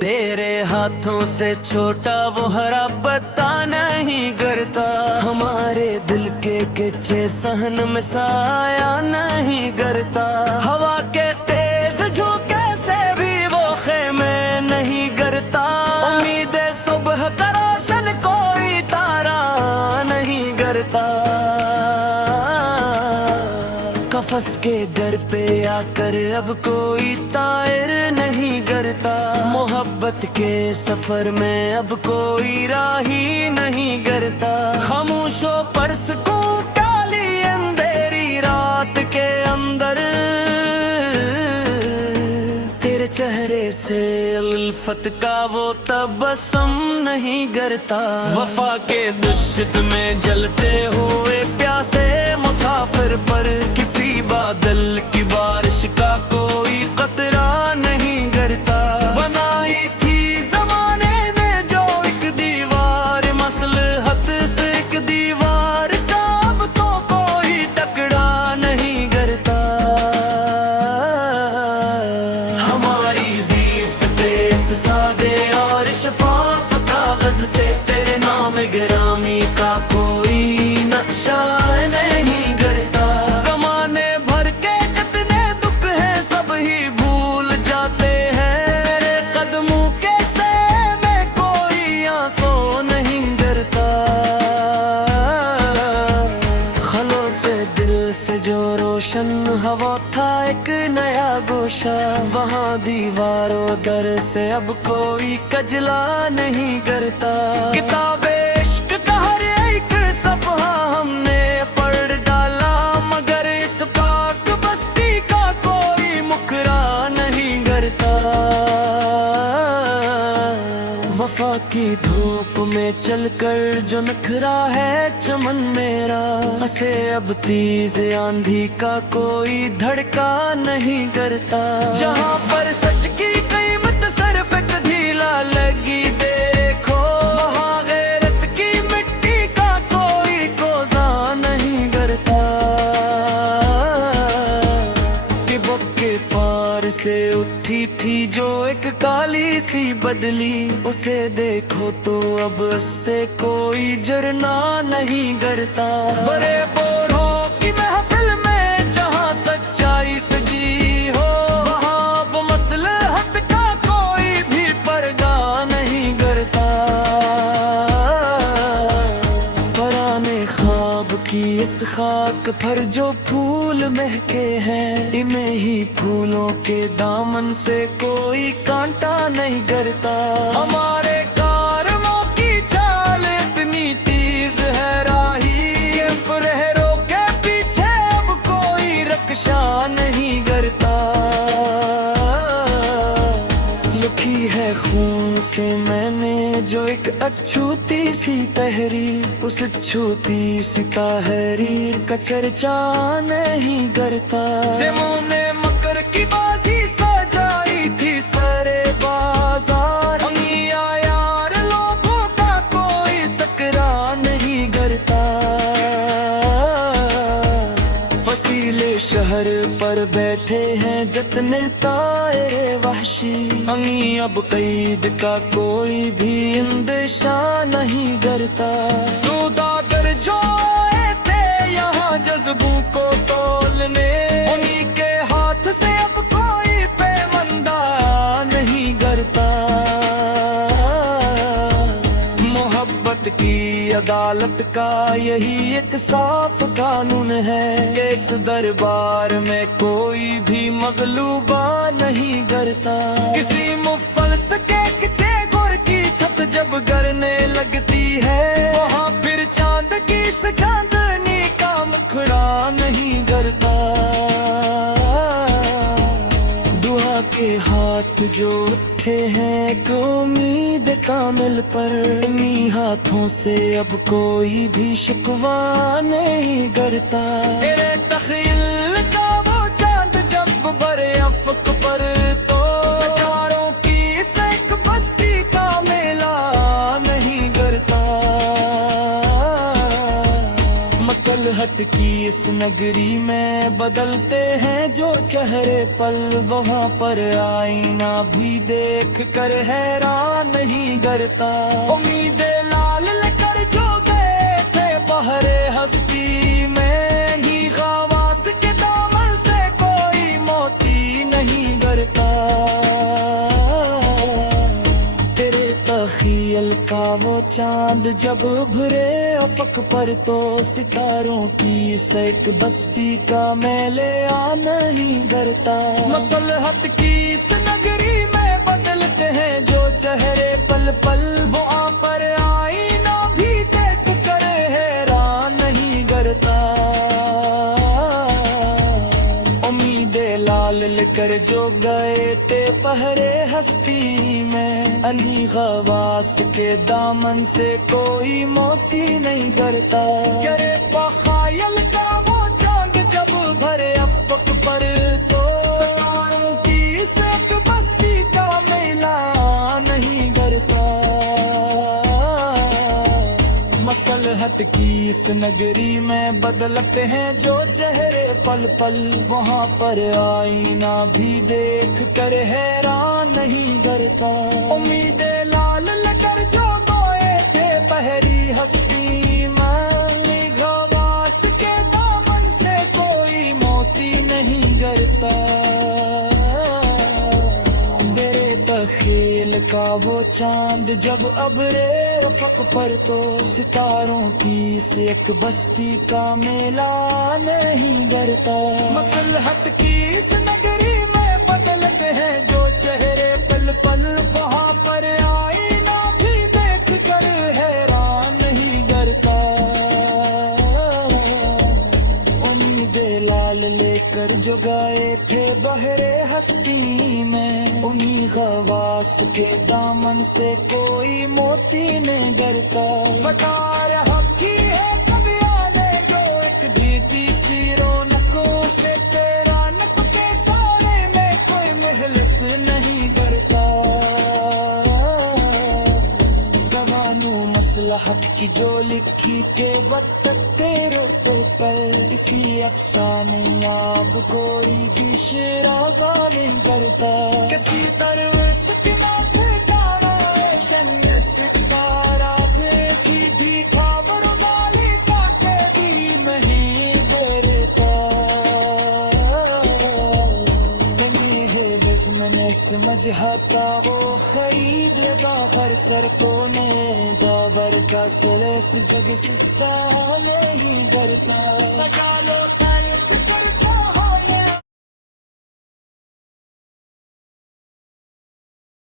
तेरे हाथों से छोटा वो हरा पत्ता नहीं गिरता, हमारे दिल के कच्चे सहन में साया नहीं गिरता, हवा के तेज झोंके से भी वो खेमे नहीं गिरता, उम्मीदें सुबह का रोशन कोई तारा नहीं गिरता, कफस के दर पे आकर अब कोई तायर नहीं गिरता, मोहब्बत के सफर में अब कोई राही नहीं गिरता, खामोशों पर सुकून काली अंधेरी रात के अंदर, तेरे चेहरे से उल्फत का वो तबस्सुम नहीं गिरता, वफा के दुश्मन में जलते हुए प्यासे मुसाफिर पर किसी बादल की बारिश का कोई कतरा नहीं गिरता, बनाई थी जमाने ने जो एक दीवार मसलहत से एक दीवार का अब तो कोई टकरा नहीं गिरता, हमारी जीस्त पे इस सादे और शफाफ कागज से तेरे नाम गिरामी का कोई नक्शा नहीं गिरता, जमाने भर के जितने दुख हैं सब ही भूल जाते हैं, मेरे कदमों के सह में कोई आंसू नहीं गिरता, खलों से दिल से जो रोशन हवा था एक नया गोशा, वहाँ दीवारों दर से अब कोई कजला नहीं गिरता, किताबे इश्क का हर एक सफहा हमने पढ़ डाला, मगर इस पाक बस्ती का कोई मुकरा नहीं गिरता, वफा की धूप में चलकर जो नखरा है चमन मेरा, हंसे अब तेज आंधी का कोई धड़का नहीं करता, जहाँ पर सच की कीमत सिर्फ एक ढीला लगी देखो, वहाँ गैरत की मिट्टी का कोई कोज़ा नहीं करता, कि बब के पार से उठी थी जो एक काली सी बदली, उसे देखो तो अब उससे कोई झरना नहीं गिरता, बड़े बोरों की महफिल में जहाँ सच्चाई सजी हो, वहाँ अब मसलहत का कोई भी पर्दा नहीं गिरता, पुराने ख्वाब की इस खाक पर जो फूल महके हैं, इनमें ही फूलों के दामन से कोई कांटा नहीं गिरता, हमारे कारवां की चाल इतनी तेज है राही, के फुरहरों के पीछे अब कोई रक्षा नहीं गिरता, लिखी है खून से मैंने जो एक अछूती सी तहरीर, उस अछूती सी तहरीर का चर्चा नहीं करता, जमुने मकर की बाजी सजाई थी सरे बाजार, अंगिया यार लोगों का कोई सकरा नहीं करता, फसीले शहर पर बैठे हैं जितने तारे वहशी, अंगी अब कैद का कोई भी इंदेशा नहीं करता, सौदागर जो आए थे यहाँ जज्बों को तोलने, उन्हीं के हाथ से अब कोई पैमंदा नहीं करता, मोहब्बत की अदालत का यही एक साफ कानून है, कि इस दरबार में कोई भी मगलूबा नहीं करता, किसी मुफल्स के किचे गुर की छत जब गरने लगती है, वहाँ फिर चांद की इस चांदनी का मुखड़ा नहीं करता, दुआ के हाथ जो उठे हैं को उम्मीद कामिल पर, इन्हीं हाथों से अब कोई भी शिकवा नहीं करता, तेरे तख़य्युल का वो चांद जब बरे अफ़क़ पर तो सितारों की इस एक बस्ती का मेला नहीं करता, मसल मसलहत की इस नगरी में बदलते हैं जो चेहरे पल, वहाँ पर आईना भी देख कर हैरान नहीं डरता। उम्मीदें लाल लेकर जो गए थे बहरे हस्ती में, ही खवास के दामन से कोई मोती नहीं डरता। तेरे तखील का वो चांद जब उभरे अफक पर, तो सितारों की से एक बस्ती का मेले आ नहीं डरता। मसलहत की इस नगरी में बदलते हैं जो चेहरे पल पल, वो आ पर आईना भी देख कर हैरान नहीं डरता। उम्मीदें लाल लेकर जो गए थे पहरे हस्ती में, अनी गवास के दामन से कोई मोती नहीं डरता। करे बखायल का वो चांद जब भरे अफक पर, तो सितारों की एक बस्ती का मेला नहीं डरता। मसलहत की इस नगरी में बदलते हैं जो चेहरे पल पल, वहाँ पर आईना भी देख कर हैरान नहीं डरता। उम्मीदें लाल लेकर जो गोए थे बहरी हस्ती में, गवास के दामन से कोई मोती नहीं डरता। मेरे तखील का वो चांद जब अबरे अफक पर, तो सितारों की से एक बस्ती का मेला नहीं डरता। मसलहत की इस नगरी में बदलते हैं जो चेहरे पल पल, वहाँ पर आईना भी देख कर हैरान नहीं डरता। उम्मीदें लाल लेकर जो गए थे बहरे हस्ती में, उन्हीं गवास के दामन से कोई मोती नहीं डरता। फकार हक की है कभी आने जो एक जीती सी रौनकों से, तेरा नक के सारे में कोई महलिस नहीं डरता। गवानू मसलहत की जो लिखी के वक्त तेरों पर, इसी अफसाने आप कोई भी शिराजा नहीं डरता। किसी तरह की माथे डाला शन्य सितारा थे, सीधी खबर जाली काटे भी नहीं डरता। मेरे बिस्मने समझ हाथा वो खरीद बाहर सर कोने, दावर का सलेस जग सिस्ता नहीं डरता। सजा लो